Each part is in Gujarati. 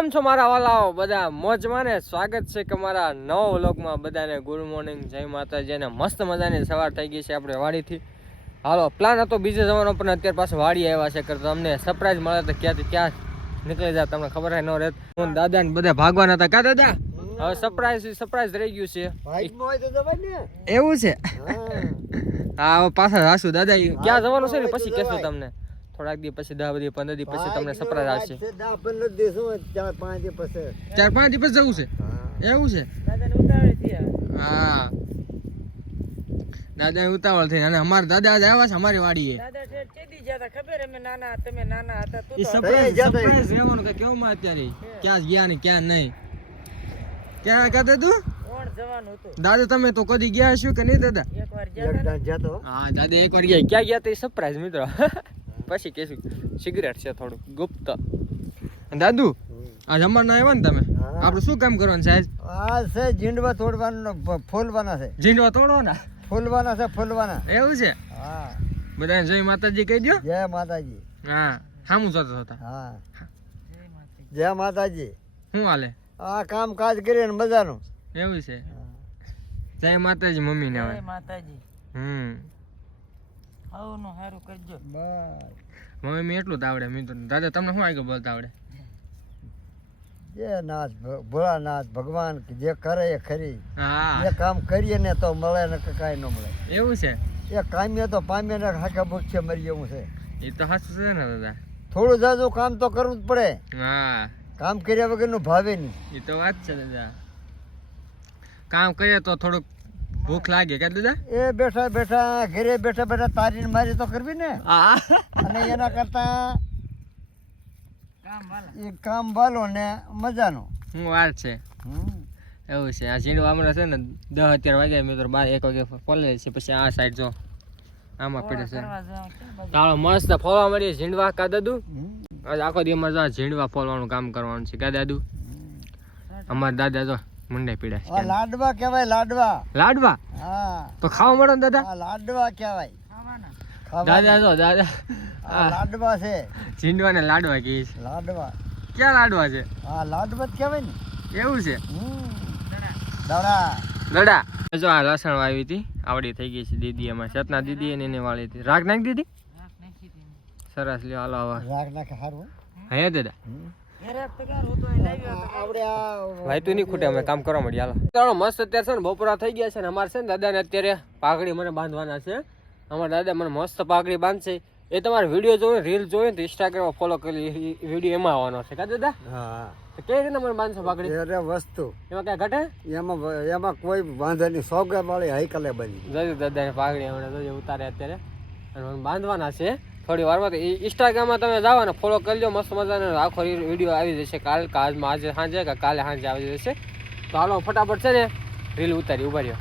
કેમ છો મારા વાલાઓ? બધા મોજમાં ને સ્વાગત છે કે મારા નવા વ્લોગમાં. બધાને ગુડ મોર્નિંગ જય માતાજી અને મસ્ત મજાની સવાર થઈ ગઈ છે આપણે વાડીથી. હાલો પ્લાન હતો બીજે જવાનો પણ અત્યારે પાછો વાડી આવ્યા છે કરતા અમને સરપ્રાઈઝ મળે તો ક્યાંથી ક્યાં નીકળી જાય તમને ખબર ન રહેત હું દાદા ને બધા ભાગવાના હતા. કા દાદા? હવે સરપ્રાઈઝ સરપ્રાઈઝ રહી ગયું છે. એવું છે? હા. પાછા જાશું. દાદા ક્યાં જવાનું છે ને? પછી કહેશું તમને. થોડાક દિવસ પછી દસ દિવસ પંદર દિવસ પછી તમને સરપ્રાઈઝ આવશે. દસ પંદર દિવસ ચાર પાંચ દિવસ પછી. ચાર પાંચ દિવસ જવું છે? એવું છે? હા. દાદા ઉતાવળ થઈ અને અમારા દાદા આજે આવ્યા છે અમારી વાડીએ. દાદા તમે નાના હતા તું એ તો સરપ્રાઈઝ જતા રહી. સરપ્રાઈઝ રહેવાનું કે કેવું માં અત્યારે? ક્યાં ગયા ને ક્યાં નહીં? ક્યાં કહેતા તું? કોણ જવાનું હતું? દાદા તમે તો કદી ગયા છો કે નહીં દાદા? એક વાર. હા દાદા એકવાર ગયા. ક્યાં ગયા તો સરપ્રાઈઝ મિત્રો? પછી કહેશું સિગરેટ છે થોડું ગુપ્ત. દાદુ આ આજ અમારના આવ્યા ને તમે. આપણે શું કામ કરવાનું સાહેબ આ છે જીંડવા તોડવાનું ફોલવાના છે. ઝીંડવા તોડવાના? ફૂલવાના છે ફૂલવાના. એવું છે? હા. બધાને જય માતાજી કહી દો જય માતાજી. હા સામું જતો હતા. હા. જય માતાજી. જય માતાજી. શું હાલે? આ કામ કાજ કરીને મજાનું. એવું છે. હા. જય માતાજી મમ્મી ને જય માતાજી. હમ. આવનું સારું કરજો. બસ મમ્મી મેં એટલું જ આવડે મિત્રો દાદા તમને શું આગળ બોલતા આવડે? જે નાથ ભોળાનાથ ભગવાન જે કરે એ ખરી. હા. કામ કરીએ ને તો મળે ને કે કાંઈ ન મળે. એવું છે? એ કામ્ય તો પામ્ય ને હાકા ભૂખ્ય મરી જવું છે. એ તો સાચું છે ને દાદા. થોડું જાજુ કામ તો કરવું જ પડે. હા. કામ કર્યા વગરનું ભાવે નહીં. એ તો વાત છે દાદા. કામ કરીએ તો થોડુંક ભૂખ લાગે કે દાદા? એ બેઠા બેઠા ઘરે બેઠા બેઠા તારી મારી તો કરવી ને. અને એના કરતા એ કામ વાલો ને મજાનો. હું વાત છે. એવું છે. આ ઝીંડવા હમણાં છે ને દસ અત્યારે વાગ્યા મિત્રો બાર એક વાગે ફોલે છે. પછી આ સાઈડ જો. આમાં પડે છે? ચાલો મસ્ત ફોલવા મળીએ. ઝીંડવા કા દાદુ. આજે આખો દિવસ ઝીંડવા ફોલવાનું કામ કરવાનું છે. કા દાદુ? અમારા દાદા જો મુંડે પીડા આ લાડવા કહેવાય લાડવા. લાડવા? હા. તો ખાવા મળે ને દાદા? લાડવા કહેવાય. દાદા તો દાદા. આ લાડવા છે. ઝીંડવા ને લાડવા કહે છે. લાડવા. ક્યાં લાડવા છે? આ લાડવા જ કહેવાય ને. એવું છે. દાડા. દડા. જો આ લસણ વાવી હતી. આવડી થઈ ગઈ છે દીદી એમાં. સતના દીદી એને એને વાળી હતી. રાગ નાખી દીધી? રાખ નાખી દીધી. સરસ લ્યો હાલો રાગ નાખે સારું હે. દાદા? તું નહીં ખૂટે અમે કામ કરવા મળીએ હાલો. ચાલો મસ્ત અત્યારે છે ને બપોરા થઈ ગયા છે ને અમારે છે ને દાદાને અત્યારે પાઘડી મને બાંધવાના છે. અમારા દાદા મને મસ્ત પાઘડી બાંધશે. એ તમારે વીડિયો જોવે રીલ જોવે તો ફોલો કરી વીડિયો એમાં આવવાનો છે. કા દાદા? હા. તો કેવી રીતે મને બાંધશો પાઘડી? એ વસ્તુ. એમાં ક્યાં ઘટે? એમાં એમાં કોઈ વાંધો નહીં સોગા વાળી હાઈકલે બની જોયું દાદાને પાઘડી હમણાં જોજો ઉતારે અત્યારે. અને બાંધવાના છે. થોડી વારમાં ઇન્સ્ટાગ્રામમાં તમે જાઓ ને ફોલો કરી લો. મસ્ત મજાનો આખો વીડિયો આવી જશે. કાલ કાલમાં આજે સાંજે કે કાલે સાંજે આવી જશે. તો હાલો ફટાફટ છે ને રીલ ઉતારી ઊભા રહ્યો.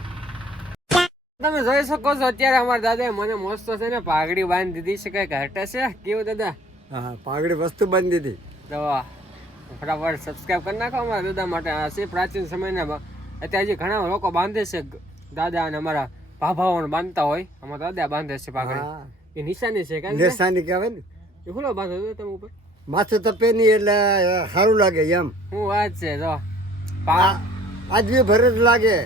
તમે જોઈ શકો છો અત્યારે અમારા દાદાએ મને મસ્ત છે ને પાઘડી બાંધી દીધી છે. કંઈક હટે છે? કેવું દાદા? હા પાઘડી વસ્તુ બાંધી દીધી. તો ફટાફટ સબસ્ક્રાઇબ કરી નાખો અમારા દાદા માટે. આ છે પ્રાચીન સમયના અત્યારે હજી ઘણા લોકો બાંધે છે દાદા અને અમારા ભાભાઓ બાંધતા હોય અમારા દાદા બાંધે છે પાઘડી. એ નિશાની છે કાંઈ નિશાની કહેવાય ને? એ હુલો બાંધો છો તમે ઉપર. માથું તપે નહીં એટલે સારું લાગે એમ. હું વાત છે જો. પા ભરે જ લાગે.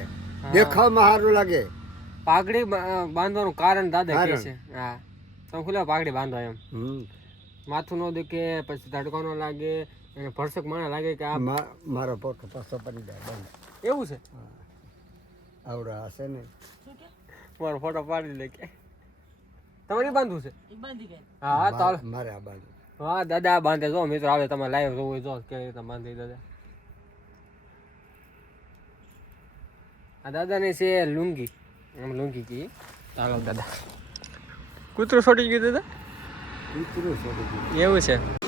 દેખાવમાં સારું લાગે. પાઘડી બાંધવાનું કારણ દાદા કે છે. હા. તમે ખુલ્લા પાઘડી બાંધો એમ. માથું ન દુખે પછી તડકો ન લાગે અને ભરસક મને લાગે કે આ મારો પોટ પાછો પડી જાય એવું છે? આવડા હશે ને. મારો ફોટો પાડી લે કે. તમારે બાંધવું છે? એ બાંધી ગઈ. હા હા તો હાલો. મા- મારે આ બાજુ હા દાદા બાંધે જો મિત્રો આવે તમે લાઈવ જોવું જો કે રીતે બાંધી દાદા? આ દાદાની છે લુંગી. આમ લુંગી કી. ચાલો દાદા. કૂતરું છોટી ગયું દાદા? કૂતરું છોડી ગયું. એવું છે.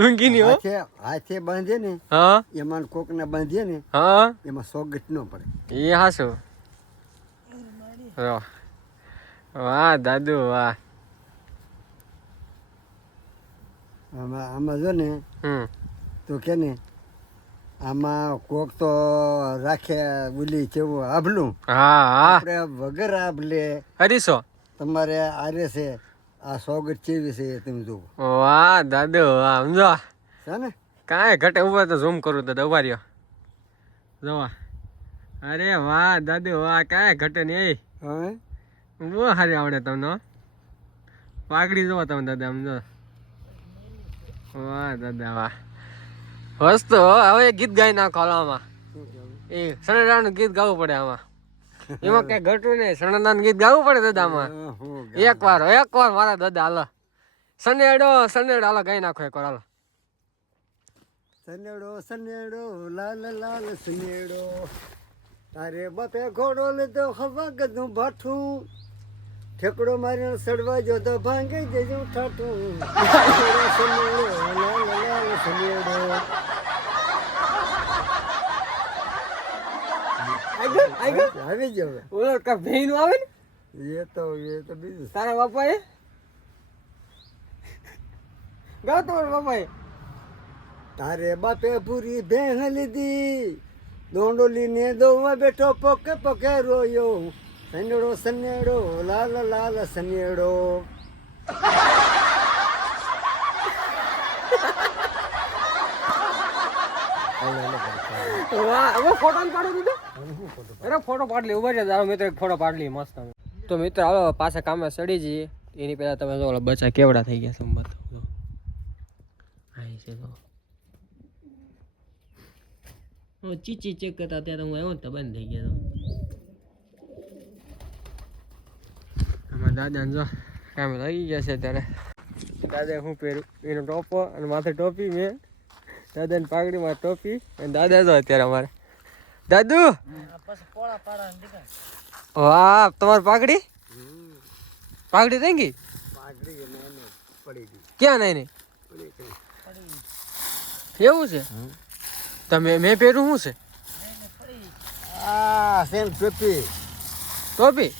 લુંગી ની હાથે બાંધે ને હા? એમાં કોકને બાંધીએ ને હા? એમાં સોગટ ન પડે. એ હાસુ વાહ. દાદુ વાહ. આમાં આમાં જો ને તો કે ને આમાં કોક તો રાખે બોલી કેવું આભલું. હા. આપણે વગર આભલે હરીશો. તમારે આરે છે. આ ચેવી છે વિશે તમે જુઓ વાહ દાદો વાહ સમજો. છે ને? કાંઈ ઘટે ઊભા તો ઝૂમ કરું તો ઊભા રહ્યો. જોવા અરે વાહ દાદુ વાહ કાંઈ ઘટે નહીં. હવે? બહુ સારી આવડે તમને. પાઘડી જોવા તમે દાદા સમજો. વાહ દાદા વાહ. વસ્તુ હવે ગીત ગાઈ નાખો હાલો એ સરેરાનું ગીત ગાવું પડે આમાં. એમાં કઈ ઘટું નહીં. સણડાનું ગીત ગાવું પડે દાદા આમાં હા, હું એક વાર એક વાર મારા દાદા હાલો. સનેડો સનેડો હાલો ગાઈ નાખો એક વાર હાલો. સનેડો સનેડો લાલ લાલ સનેડો તારે બાપે ઘોડો લીધો હવા ગધું ભાઠું ઠેકડો મારીને સડવા જો તો ભાંગી જજો ઠાઠું. સનેડો લાલ લાલ સનેડો આગળ આગળ આવી જાવ ઓલો કા ભેઈનું આવે ને? એ તો એ તો બીજું. તારા બાપાએ? ગાવ તમારા બાપાએ. તારે બાપે પૂરી ભેણ લીધી. દોંડોલીને દોવા બેઠો પોકે પોકે રોયો સનેડો સનેડો લાલ લાલ સનેડો ફોટો પાડો દીધો? અરે ફોટો ફોટો પાડ મસ્ત. તો મિત્ર, હાલો, પાછા કામે સડી જઈએ. એની પહેલા તમે ઓલા બચ્ચા કેવડા થઈ ગયા સંબંધ છે. તો. હું ચીચી ચેક કરતા ત્યારે હું આવ્યો તો બંધ થઈ ગયા તો. આમાં દાદા જો કામે લાગી ગયા છે ત્યારે દાદાએ હું પહેરું એનો ટોપો અને માથે ટોપી મેં. દાદાની પાઘડીમાં ટોપી અને દાદા તો અત્યારે અમારે. દાદુ! વાહ તમારી પાઘડી? પાઘડી થઈ ગઈ? ક્યાં નહીં એવું છે? તમે મેં પહેર્યું શું છે? ટોપી. ટોપી?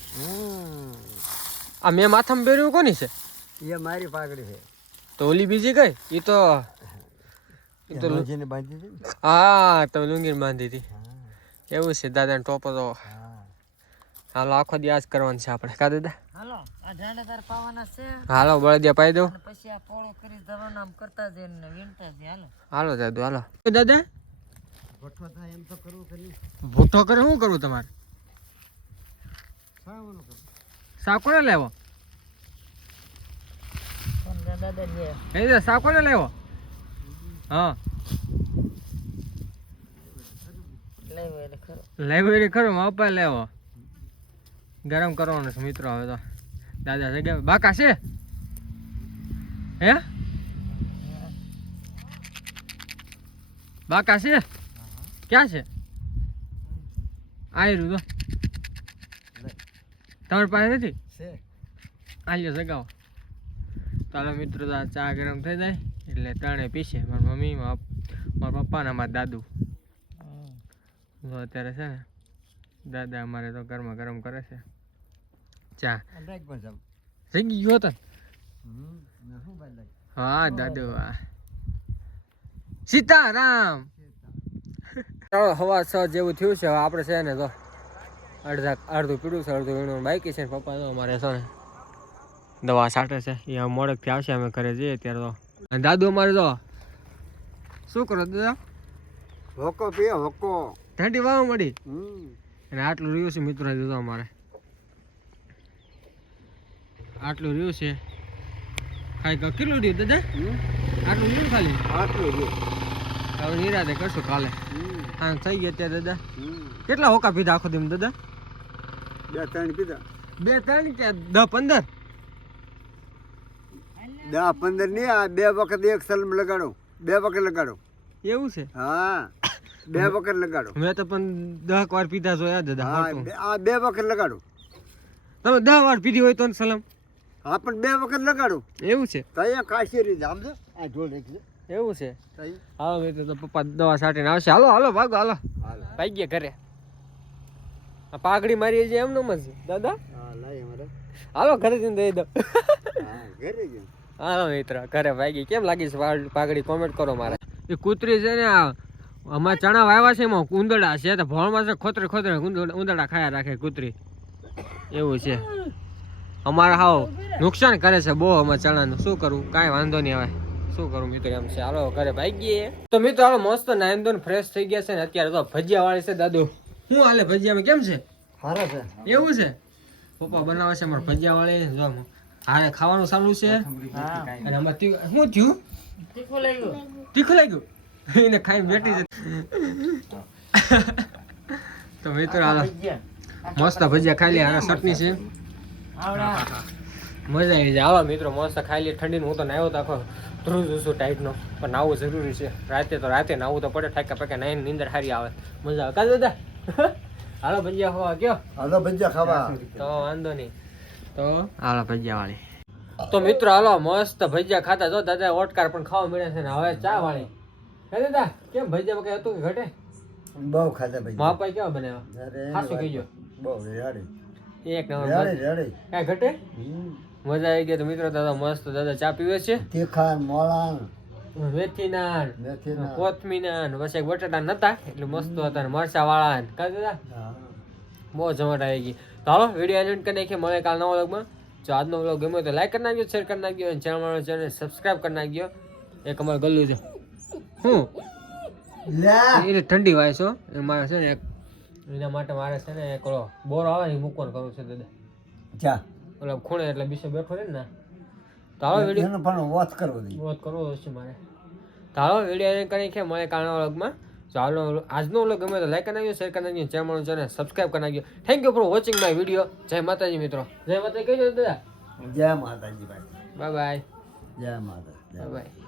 આ મેં માથામાં પહેર્યું કોની છે? એ મારી પાઘડી છે. તો ઓલી બીજી કઈ? એ તો એ તો લુ- લોજીને બાંધી હતી હા તમે લુંગી બાંધી હતી એવું છે દાદાને ટોપો તો. હા. હાલો આખો દી આજ કરવાનું છે આપણે. કા દાદા? હાલો આ ઢાંડા પાવાના છે. હાલો બળદિયા પાઈ દો. પછી આ પોળો કરી દવાનું આમ કરતા જઈએ ને વીણતા જઈએ હાલો. હાલો દાદુ હાલો. દાદા? ભઠ્ઠો થાય એમ તો કરવું કરી ભૂઠો કરે શું કરવું તમારે? સાવનું કરવું. સાકોને લેવો. દાદા લે એ સાકોને લેવો. હા. લેવો એટલે ખરો. લાઇબ્રેરી પપ્પા લેવો ગરમ કરવાનો છે મિત્રો હવે તો. દાદા જગ્યા બાકા છે? હે? બાકા છે? ક્યાં છે? આયરું તો. તમારી પાસે નથી? આલ્યો જગાવો. ચાલો મિત્રો તો ચા ગરમ થઈ જાય. એટલે ત્રણે પીશે મારી મમ્મી મારા પપ્પા ને મારા દાદુ. અત્યારે છે ને દાદા અમારે તો ગરમા ગરમ કરે છે. ચા. જગી ગયો હતો ને? હમ ને શું ભાઈ લાઈક હા દાદુ હા. સીતારામ! ચાલો હવા છ જેવું થયું છે. હવે આપણે છે ને તો અડધા અડધું પીડું છે અડધું વીણું બાકી છે પપ્પા તો અમારે છે ને દવા છાંટે છે. એ મોડકથી આવશે અમે ઘરે જઈએ ત્યારે તો. દાદુ અમારે તો શું કરો દાદા? હોકો પીએ હોકો. ઠંડી વાવ મળી? અને આટલું રહ્યું છે મિત્રો દીધો અમારે. આટલું રહ્યું છે. ખાઈ કેટલું રહ્યું દાદા? આટલું રહ્યું ખાલી? આટલું રહ્યું. હવે નિરાતે કરશું કાલે. હા થઈ ગયા ત્યાં દાદા. કેટલા હોકા પીધા આખો દીમ દાદા? બે ત્રણ પીધા. બે ત્રણ કે દસ પંદર? દસ પંદર નહીં આ બે વખત એક સલમ લગાડો. બે વખત લગાડો. એવું છે? હા. બે વખત લગાડો. મેં તો પણ દસ વાર પીધા જોયા દાદા હા. આ બે વખત લગાડો. તમે દસ વાર પીધી હોય તો ને સલામ? હા પણ બે વખત લગાડો. એવું છે? તો અહીંયા કાશી રીતે સમજો આ ઢોલ એવું છે? હાલો મિત્રો તો પપ્પા દવા છાંટીને આવશે. હાલો હાલો ભાગો હાલો. ભાઈ ગયા ઘરે. પાઘડી મારી છે એમ જ દાદા? હા લાય અમારે. હાલો ઘરે જઈને દઈ દો હા ઘરે જ હાલો મિત્ર ઘરે ભાગી. કેમ લાગી પાઘડી કોમેન્ટ કરો મારે? એ કૂતરી છે ને આ અમારે ચણા વાવ્યા છે એમાં ઉંદડા છે તો ભણમાં છે ખોતરે ખોતરે ઉંદડા ખાયા રાખે કૂતરી. એવું છે. અમારે હાવ નુકસાન કરે છે બહુ અમારે ચણાનું. શું કરવું કાંઈ વાંધો નહીં આવે. શું કરું મિત્રો એમ છે? હાલો ઘરે ભાઈ ગઈએ તો મિત્રો હાલો મસ્ત નાઈન ધોન ફ્રેશ થઈ ગયા છે ને અત્યારે તો ભજીયા વાળી છે દાદુ. શું હાલે ભજીયામાં? કેમ છે? સારા છે. એવું છે? પપ્પા બનાવે છે અમારા ભજીયા વાળી જો. હારે ખાવાનું સારું છે? અને આમાં શું થયું? તીખું લાગ્યું તીખું લાગ્યું એને ખાઈ બેઠી છે. તો મિત્રો હાલો. મસ્ત ભજીયા ખાઈ લે આના ચટણી છે. મજા આવી જાય. આવા મિત્રો મસ્ત ખાઈ લે. ઠંડીનું હું તો નાહ્યો તો આખો ધ્રુજ જોશું ટાઈટનો. પણ નાવું જરૂરી છે. રાતે તો રાતે નાવું તો પડે. ઠાકા પાકે નાઈને નીંદર સારી આવે. મજા આવે. કાલ દાદા? હાલો ભજીયા ખાવા કયો હાલો ભજીયા ખાવા. તો વાંધો નહીં. તો? હાલો ભજીયા વાળી તો મિત્રો હાલો મસ્ત ભજીયા ખાતા જો દાદા ઓટકાર પણ ખાવા મળ્યા છે ને હવે ચા વાળી હે દાદા કેમ ભજીયા કઈ હતું કે ઘટે? બહુ ખાધા ભજીયા. માપાઈ કેવા બનાવ્યા અરે ખાસું કહીજો બહુ રેડી. એક નંબર રેડી રેડી. કઈ ઘટે? મજા આવી ગઈ તો મિત્રો દાદા મસ્ત દાદા ચા પીવે છે. તીખા મોળા મેથી નાન મેથીના કોથમી પછી એક બટાટા નતા એટલે મસ્ત હતા ને મરચા વાળા કા દાદા? બહુ જમાટ આવી ગઈ. તો હાલો વીડિયો એન્ડ કરી નાખીએ. મળે કાલ નવા વ્લોગમાં જો આજનો વ્લોગ ગમ્યો તો લાઈક કરી નાખજો શેર કરી નાખજો અને ચેનલ ચેનલ સબસ્ક્રાઇબ કરી નાખજો. એક અમારું ગલ્લું છે. હું? એટલે ઠંડી વાય છો એ મારે છે ને એના માટે મારે છે ને એક બોરો આવે ને મૂકવાનું કરવું છે દાદા. જા. ઓલા ખૂણે એટલે બીસો બેઠો રહે ને તો હાલો વીડિયો પણ વોચ કરવો જોઈએ. કરવો છે મારે. તો હાલો વીડિયો કરી નાખીએ. મળે કાલના વ્લોગમાં હાલનો આજનો વ્લોગ ગમે તો લાઈક કરી નાખજો શેર કરી નાખજો ચેનલ ચેનલ સબસ્ક્રાઇબ કરી નાખજો. Thank you for watching my video Jai Mataji મિત્રો. જય માતાજી કહેજો દાદા જય માતાજી ભાઈ. બાય બાય જય માતા જય બાય બાય